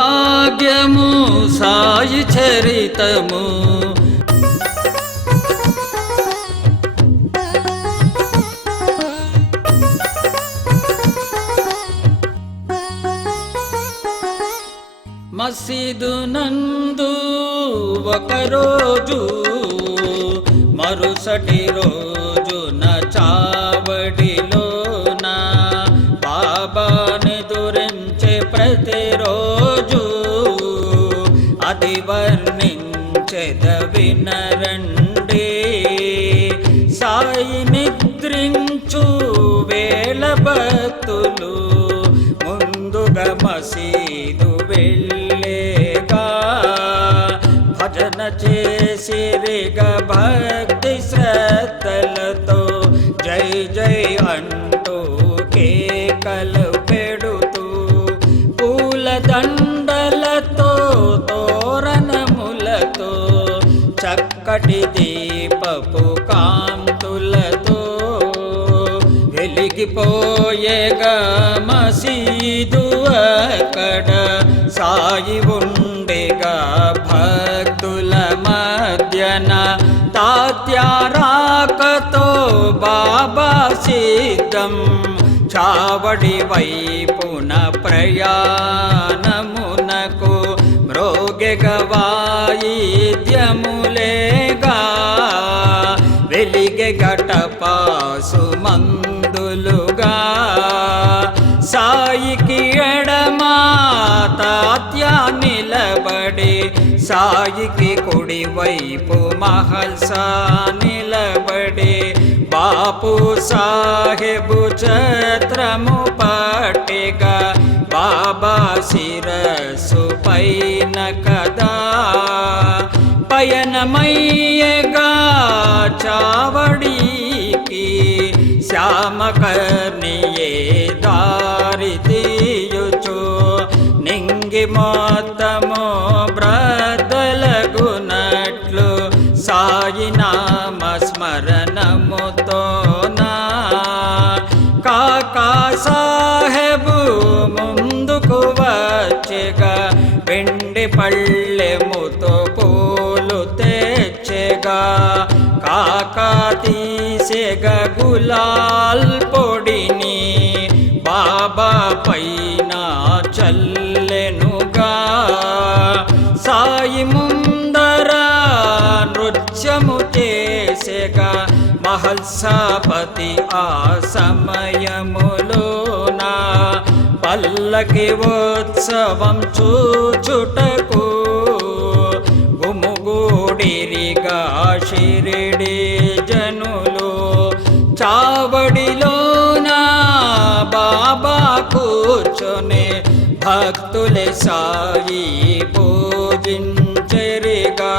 భాగ్యము సాయి చరితము మసీదు నందు ఒకరోజు మరుసటి రోజున చావడిలోన బాబాని దురించే ప్రతిరోజు అది వర్ణించెద వినరండి. సాయి నిద్రించు వేళ భక్తులు ముందుగా మసీదు వెళ్ళేగా భజన చేసిరిగా భక్తి శ్రద్ధలతో జై జై అంటూ కేకలు పెడుతూ పూల దండలతో తోరణములతో చక్కటి దీపపు కాంతులతో వెలిగిపోయేగా మసీదు అక్కడ సాయి ఉండేగా భక్తుల మధ్యన తాత్యారాకతో బాబా సిద్ధం చావడి వైపున ప్రయాణమునకు మ్రోగెగ వాయిద్యములేగా వెలిగె గటపాసు మందులుగా సాయికి ఎడమా తాత్యా నిలబడి సాయికి కుడి వైపు మహల్సా నిలబడి బాపు సాహెబు ఛత్రము పట్టిగా బాబా శిరస్సు పైన కదా పయనమయ్యగా చావడికి శ్యామకర్ణియే దారి తీయుచు నింగి మొత్తము బ్రదలగునట్లు సాయి నామ స్మరణముతోనా కాకా సాహెబు ముందుకు వచ్చెగా వెండి పళ్ళెముతో పూలు తెచ్చెగా కాకా తీసెగా గులాల్ పొడిని బాబా పైన చల్లెనుగా సాయి ముందర నృత్యము చేసెగా మహల్సాపతి ఆ సమయములోన పల్లకి ఉత్సవం చూచుటకు గుమిగూడిరిగా షిరిడి జనులు చావడిలోన బాబా కూర్చొని భక్తులే సాయి పూజించరిగా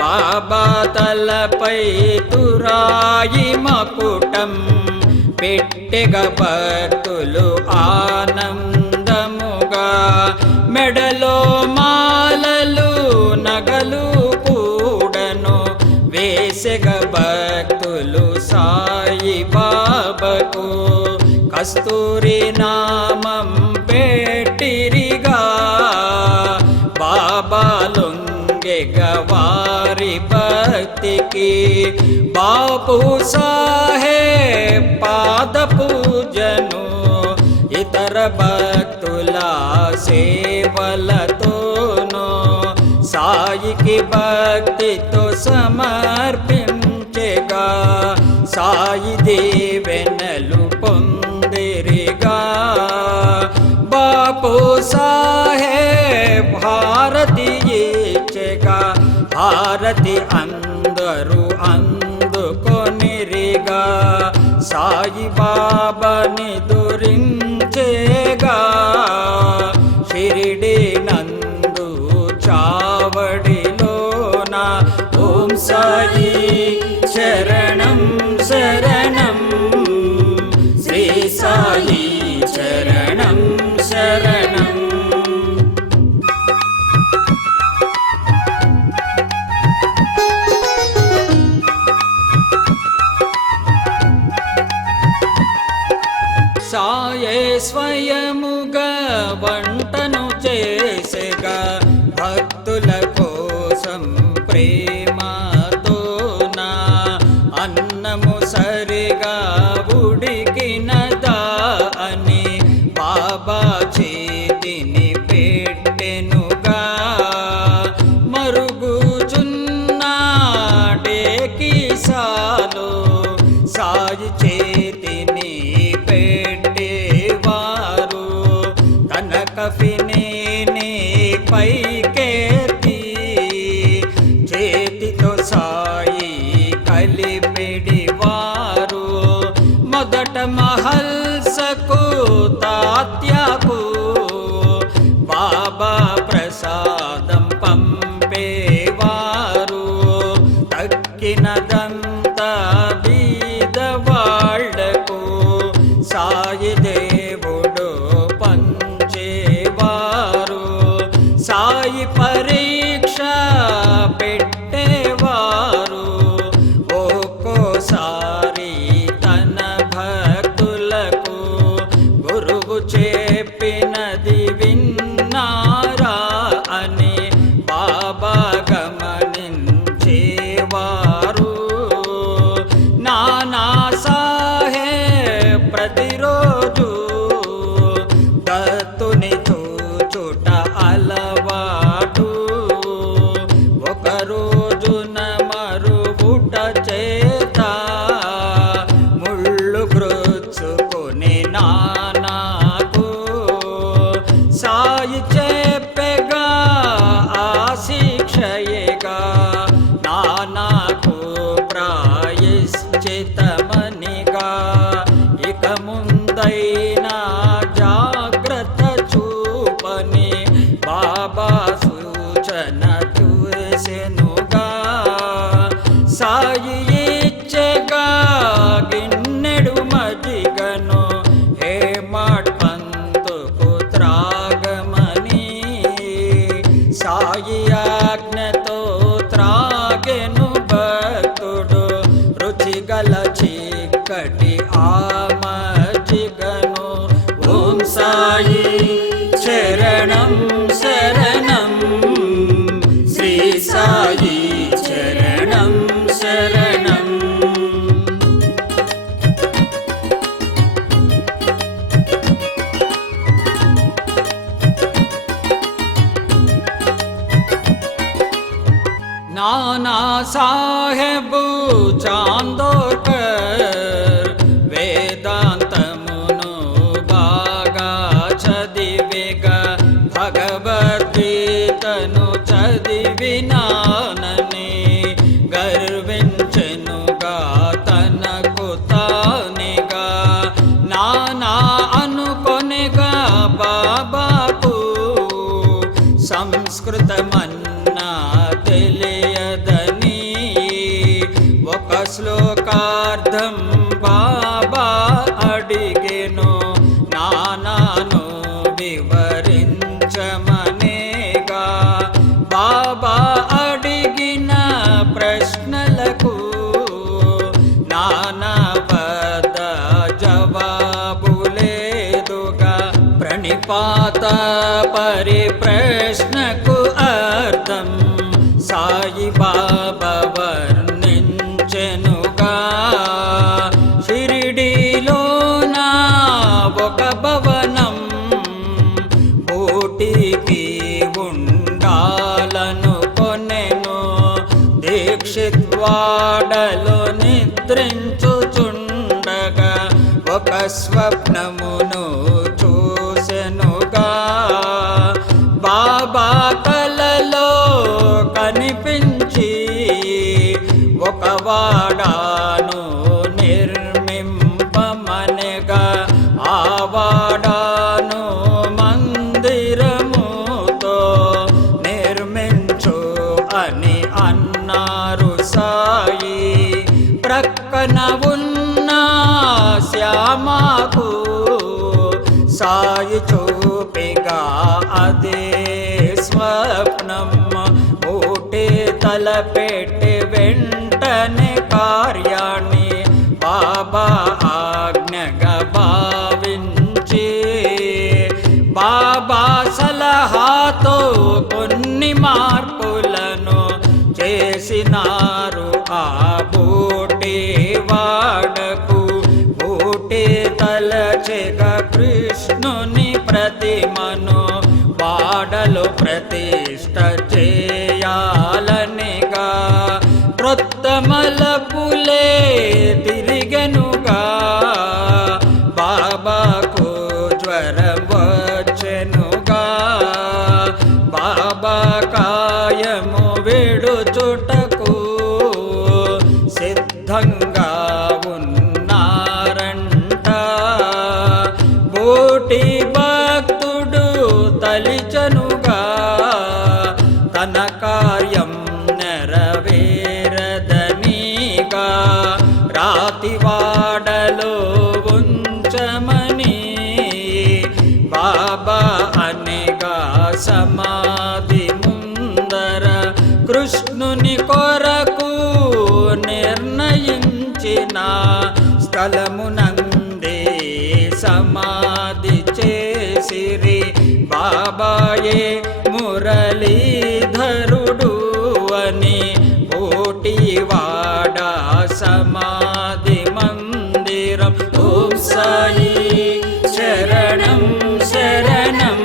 బాబా తలపై తురాయి మకుటం పెట్టెగా భక్తులు ఆనందముగా మెడలో మాలలు నగలు కూడను వేసెగా భక్తులు సాయి బాబాకు కస్తూరి నామం పెట్టిరిగా బాబా లొంగెగా వారి భక్తికి బాపు సాహెబ్ పాద పూజను ఇతర భక్తుల సేవలతోనూ సాయికి భక్తితో సమర్పించెగా సాయి దీవెనలు పొందిరిగా బాపు సాహెబ్ హారతి ఇచ్చెగా హారతి అందరూ అందుకొనిరిగా సాయి బాబాని దురించేగా షిరిడి నందు చావడిలోన ఓం సాయి శరణం శరణం శ్రీ సాయి శరణం శరణం. సాయే స్వయముగా వంటను చేసే భక్తుల కోసం ప్రేమతో నా అన్నము సరిగా ఉడికినదా అని బాబా చేతిని పెట్టెనుగా. మరుగుచున్నాడే కిసాలో సాయి చేతిని పెట్టేవారు. తన కఫిని పైకెత్తి చేతితో సాయి కలిపెడివారు. మొదట మహల్సకు తాత్యాకు బాబా ప్రసాదం పంపేవారు. తక్కినదంతా బీదవాళ్లకు సాయి దేవుడు పంచేవారు. సాయి పరీక్ష పెట్టేవారు. ఒక్కోసారి తన భక్తులకు గురువు చెప్పినది విన్నారా అని బాబా గమనించేవారు. నానా సాహెబ్ ప్రతిరోజు దత్తుని చూచుట అలవాటు. ఒక రోజున మరుగుట చేత ముళ్ళు గ్రోచుకుని నానాకు సాయి చెప్పెగా ఆ శిక్షయేగా నానాకు ప్రాయశ్చితమనిగా. ఇక ముందైనా జాగ్రత్త చూపని బాబా సూచన చూసెనుగా. సాయి ఇచ్చెగా గిన్నెడు మజ్జిగను హేమాడ్ పంతుకు త్రాగమని. సాయి ఆజ్ఞతో త్రాగెను భక్తుడు రుచిగల చీకటి ఆ మజ్జిగను. ఓం సాయి శరణం శరణం, శ్రీ సాయి శరణం శరణం. నానా సాహెబు చాందోర్కర్ వేదాంతమును బాగా చదివేగా. భగవద్గీతను చదివినానని గర్వించెనుగా తనకు తానిగా. నానా అనుకొనిగా బాబాకు సంస్కృతమన్నా తెలియదని. ఒక శ్లోకార్థం బాబా అడిగెను. నానాను వివరించమనేగా. బాబా అడిగిన ప్రశ్నలకు నానా వద్ద జవాబు లేదుగా. ప్రణిపాత పరిప్రశ్నకు అర్థం సాయి బాబా వర్ణించెనుగా. షిరిడీలోన ఒక భవనం బోటికి ఉండాలనుకొనెను. దీక్షిత్వాడలో నిద్రించుచుండగా ఒక స్వప్నమును చూసెనుగా. బాబా కలలో కనిపించి ఒక వాడాను నిర్మింపమనెగా. ఆ వాడాను మందిరముతో నిర్మించు అని అన్నారు సాయి. ప్రక్కన ఉన్న శ్యామకు సాయి చూపిగా అదే స్వప్నం. ఊటే తలపెట్టి వెంటనే కార్యాన్ని బాబా ఆజ్ఞగా భావించి బాబా సలహాతో కొన్ని మార్పులను చేసినారు ఆ బోటే వాడకు. బోటే తలచెగా కృష్ణుని ప్రతిమను వాడలో ప్రతిష్ఠ చేయాలనిగా. క్రొత్త మలపులే తిరిగెనుగా. బాబాకు జ్వరం వచ్చెనుగా. బాబా కాయము విడుచుటకు సిద్ధంగా ఉన్నారంట. బోటి భక్తుడు తలిచనుగా తన కార్యం నెరవేరదనిగా. రాతివాడలో ఉంచమని బాబా అనేగా. సమాధి ముందర కృష్ణుని కొరకు నిర్ణయించిన స్థలమునందే సమాధి చేసిరి. బాబాయే మురళీధరుడు అని బోటివాడ సమాధి మందిరం. ఓం సాయి శరణం శరణం,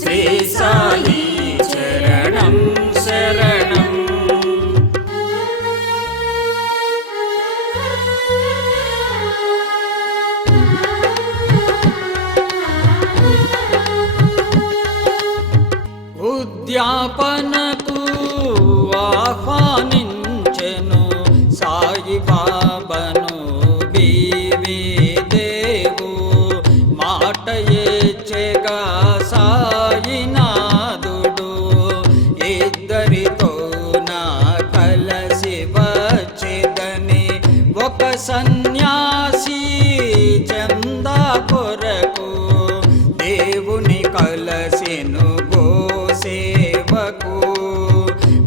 శ్రీ సాయి శరణం శరణం. ఉద్యాపనకు ఆహ్వానించెను సాయి బాబను బీవీ దేవు. మాట ఏచెగా సాయినాథుడు ఇద్దరితో నా కలసి వచ్చేదని. ఒక సన్యాసి చందా కొరకు దేవుని కలసెను సేవకు.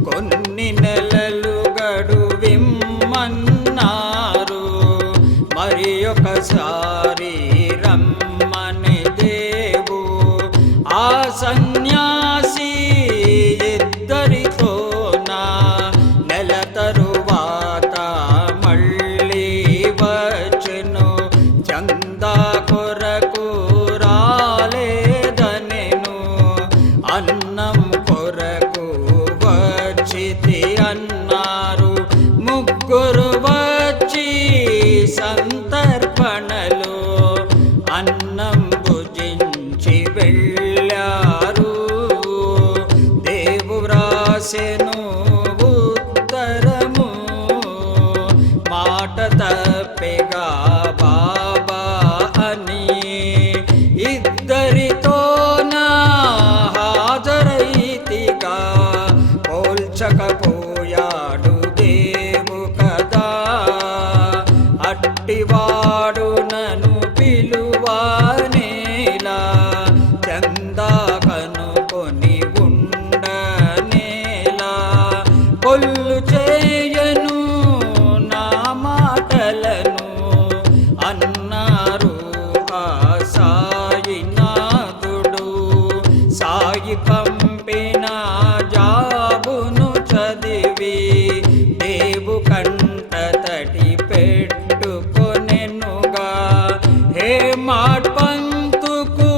కొన్ని నెలలు గడువిమ్మన్నారు. మరి ఒకసారి రమ్మని దేవు. ఆ సన్యాసి ఇద్దరితో నా నెల తరువాత మళ్ళీ వచ్చెను. చందా కొరకు రాలేదనెను. అన్నం కొరకు వచ్చితి అన్నారు. ముగ్గురు వచ్చి సంతర్పణలో అన్నం భుజించి వెళ్ళారు. దేవు వ్రాసెను ఉత్తరము. మాట తప్పెగా బాబా అని ఇద్దరితో హాజరైతిగా పోల్చకపోయాడు దేవు కదా. అట్టివాడు నన్ను పిలువానేలా. చందా కనుకొని ఉండనేలా. కొల్లు చేయను నా మాటలను అన్నారు ఆ సాయినాథుడు. సాయి పంపిన జాబును చదివి దేవు కంట తడి పెట్టుకొనెనుగా. హే మాట్పంతుకు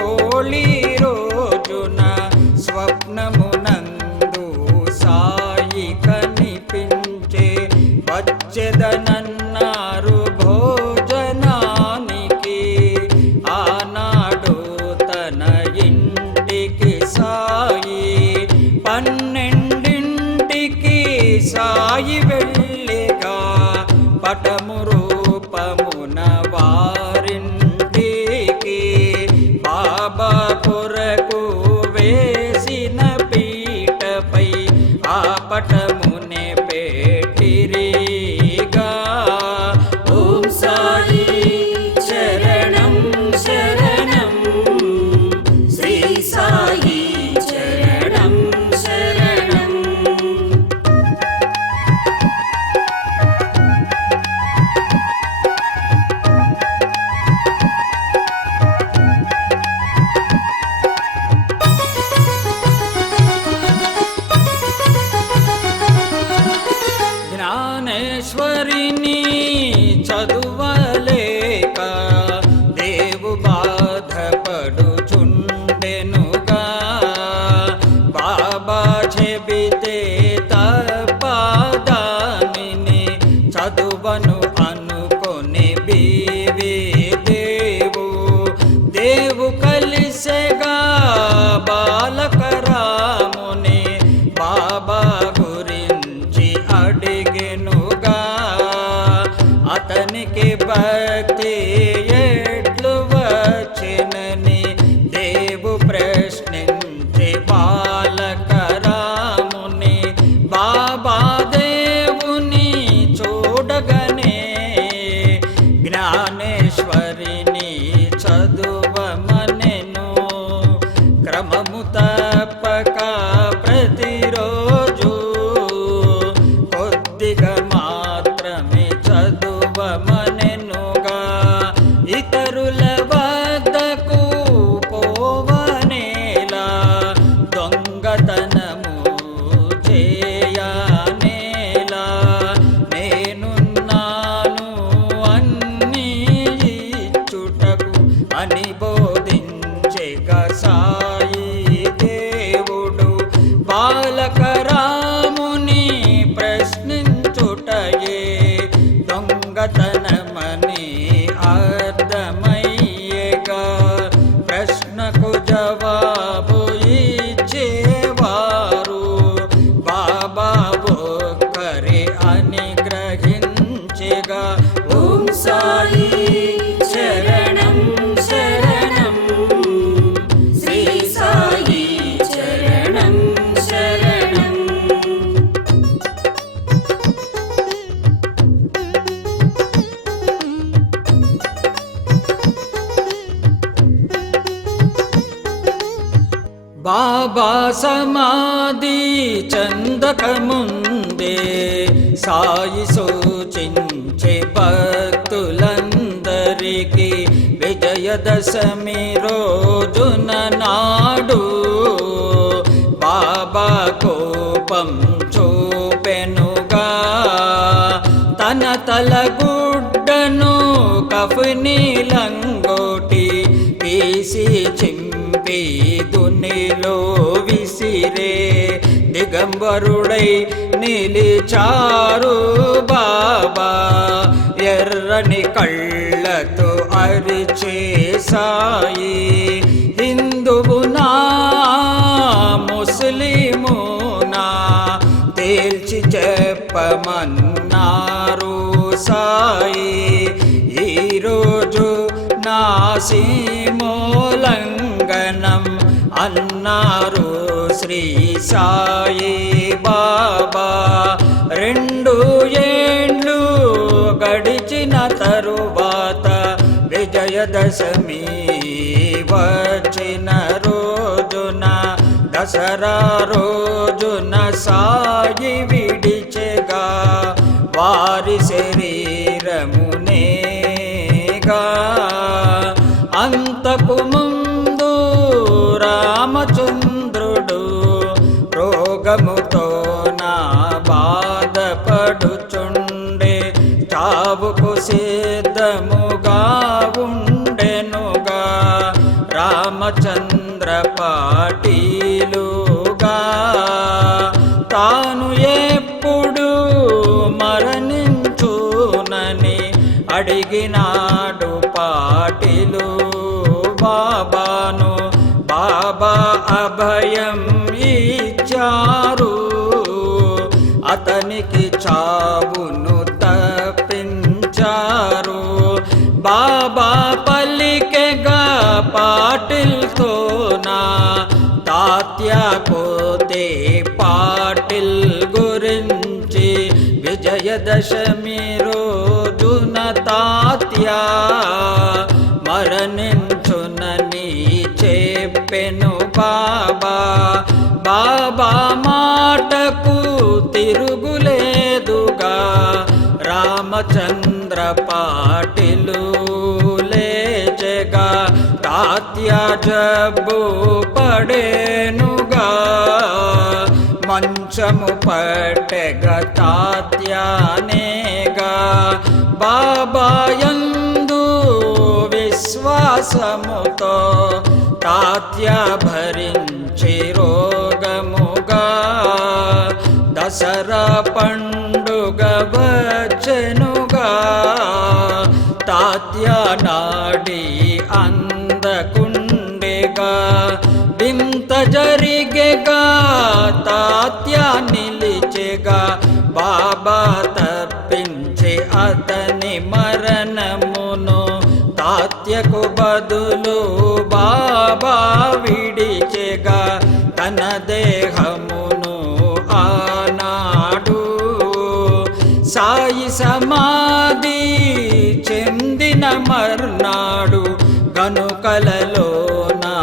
హోళీ రోజున స్వప్నమునందు సాయి కనిపించే. వచ్చెదనన్నారు భోజనానికి. ఆనాడు తన ఇంటికి సాయి 12ంటికి సాయి వెళ్ళిగా. పటము రూపమున వారింటికి బాబా కొరకు వేసిన పీటపై ఆ పటమునే పెట్టిరిగా. ఓం సాయి శరణం శరణం, శ్రీ సాయి శరణం శరణం. తప్పక ప్రతిరోజు కొద్దిగా మాత్రమే చదువమనెనుగా ఇతరుల వద్దకు పోవనేలా దొంగతనము చేయనేలా నేనున్నాను అన్నీ ఇచ్చుటకు అని బోధించెగా సాయి దేవుడు బాలకరాముని ప్రశ్నించుటయే దొంగతనమని అర్థమయ్యేగా ప్రశ్నకు జవాబు ఇచ్చేవారు బాబా ఒక్కరే అని గ్రహించెగా ఓం సాయి శరణం శరణం శ్రీ సాయి శరణం శరణం. బాబా సమాధి చందకముందే సాయి సూచించే భక్తులందరికీ విజయదశమి రోజున నాడు బాబా కోపం చూపెనుగా తన తలగుడ్డను కఫ్నీ లంగోటి తీసి చింపి దునిలో విసిరే దిగంబరుడై నిలిచారు బాబా ఎర్రని కళ్ళతో అరిచే సాయి హిందువునా ముస్లిమునా తేల్చి చెప్పమన్నారు సాయి ఈరోజు నా సీమోల్లంఘనం అన్నారు శ్రీ సాయి బాబా 2 ఏండ్లు గడిచిన తరువాత విజయదశమి వచ్చిన రోజున దసరా రోజున సాయి విడిచెగా వారి శరీరమునేగా అంతకు ముందు రామచంద్రుడు రోగముతో నా బాధపడుచుండే చావుకు సిద్ధముగా ఉండెనుగా రామచంద్ర పాటిలుగా తాను ఎప్పుడు మరణించునని అడిగినాడు పాటిలు బాబాను బాబా అభయం ఇచ్చారు అతనికి చావును తప్పించారు బాబా పలికెగా పాటిల్తో నా తాత్యా పోతే పాటిల్ గురించి విజయదశమి రోజున తాత్యా మరణించునని చెప్పెను బాబా బాబా మాటకు తిరుగులేదుగా రామచంద్ర పాటిలు లేచెగా తాత్యా జబ్బు పడేనుగా మంచము పట్టెగా తాత్యానేగా బాబా యందు విశ్వాసముతో తాత్యా భరించి రోగముగా దసరా పండుగ వచ్చెనుగా తాత్యా నాడి అందకుండెగా వింత జరిగెగా తాత్యా నిలిచెగా బాబా తప్పించి అతని మరణమును తాత్యకు బదులు బాబా విడిచెగా తన దేహమును ఆనాడు సాయి సమాధి చెందిన మర్నాడు గనుకలలో నా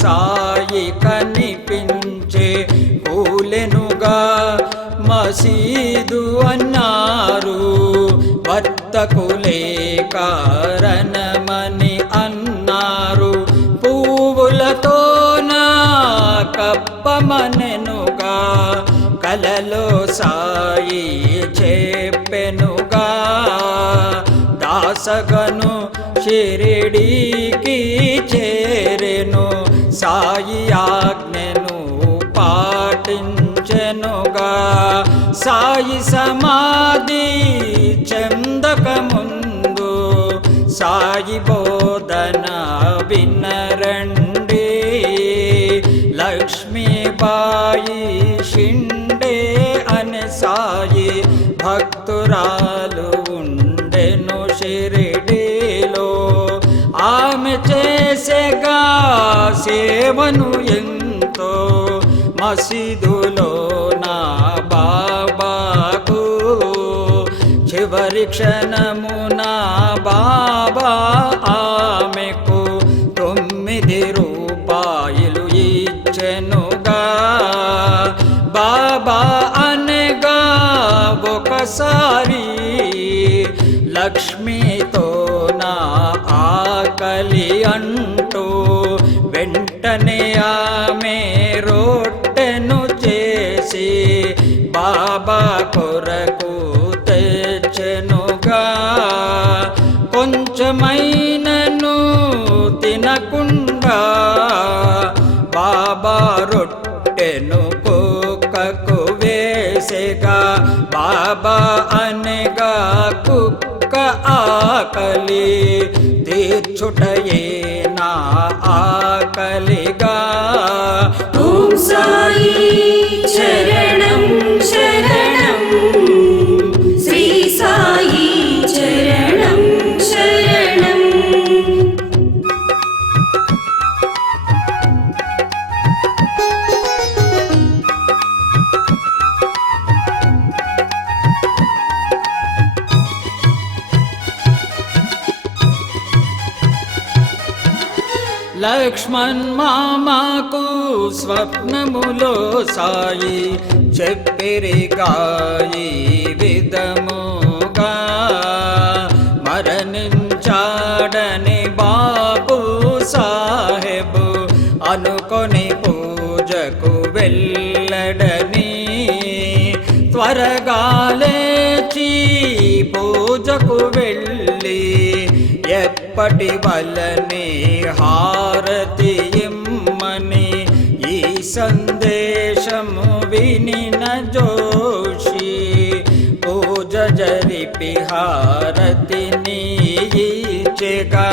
సాయి కనిపించి కనిపించే కూలెనుగా మసీదు అన్నారు. వర్తకులే కారణమని అన్నారు. పువ్వులతోన కప్పమనెనుగా కలలో సాయి చెప్పెనుగా. దాసగను షిరిడీకి చేరెను, సాయి ఆజ్ఞను పాటించెనుగా. సాయి సమాధి చెందక ముందు సాయి బోధన వినరండి. లక్ష్మీబాయి షిండే అనే సాయి భక్తురాలు ఉండెను షిరిడీలో. ఆమె చేసేగా సేవను ఎంతో మసీదులో నా బాబాకు. చివరి క్షణమున బాబా ఆమెకు 9 రూపాయలు ఇచ్చెనుగా. బాబా అనగా ఒకసారి లక్ష్మితో నా ఆకలి అంటూ వెంటనే ఆమె రొట్టెను చేసి బాబా కొరకు తెచ్చెనుగా. కొంచెమైనను తినకుండా బాబా రొట్టెను కుక్కకు వేసేగా. బాబా అనగా కుక్క ఆకలి తీర్చుటయే నా ఆకలిగా. ఓం సాయి చరణం శరణం, శ్రీ సాయి చరణం శరణం. లక్ష్మణ్ మామకు స్వప్నములో సాయి చెప్పిరిగా ఈ విధముగా. మరణించాడని బాబు సాహెబు అనుకొని పూజకు వెళ్ళడని. త్వరగా లేచి పూజకు వెళ్ళి ఎప్పటి వలనే హారతి ఇమ్మని ఈ సందేశము వినిన జోషి పూజ జరిపి హారతిని ఇచ్చెగా.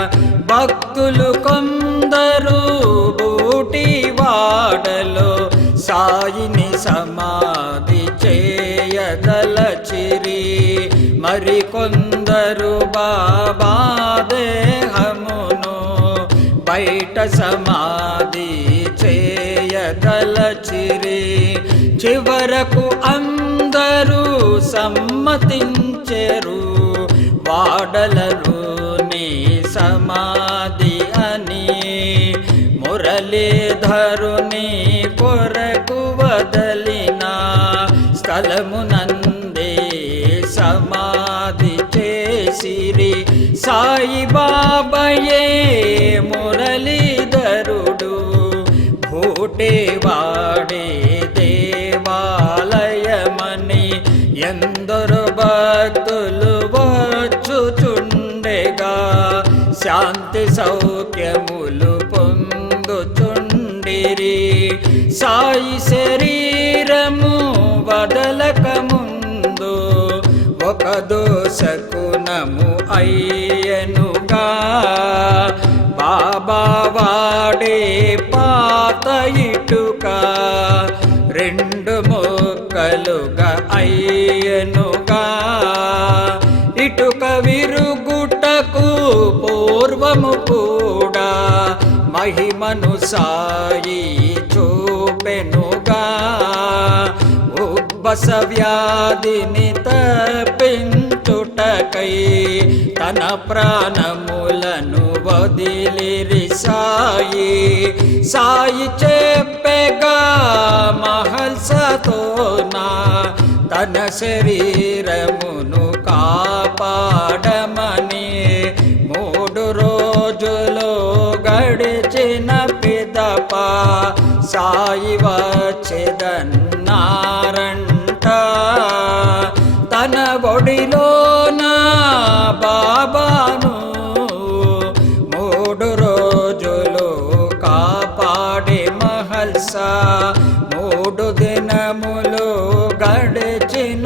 భక్తులు కొందరు బూటి వాడలో సాయిని సమాధి చేయదలచిరి. మరికొందరు బాబా దేహమును బయట సమాధి చేయదలచిరి. చివరకు అందరూ సమ్మతించెరు వాడలలోని సమాధి అని. మురళీధరుని కొరకు వదలిన స్థలమునందే సమాధి చేసిరి. సాయి బాబాయే మురళీధరుడు భూటేవాడే దేవాలయమని ఎందరు భక్తులు వచ్చుచుండెగా. శాంతి సౌఖ్యములు పొందుచుండిరి. సాయి శరీరము వదలక ముందు ఒక దోషకునము అయ్యనుగా. బాబా వాడే పాత ఇటుక 2 ముక్కలుగా అయ్యనుగా. ఇటుక విరుగుటకు పూర్వము కూడా మహిమను సాయి చూపెనుగా. ఉబ్బస వ్యాధిని తప్పించుటకై తన ప్రాణములను వదిలిరి సాయి. సాయి చెప్పెగా మహల్సతోనా తన శరీరమును కాపాడమని. 3 రోజులు గడిచిన పిదప సాయి వచ్చెదన్నారంట. తన ఒడిలోన బాబాను 3 రోజులు కాపాడే మహల్సా. 3 దినములు గడిచిన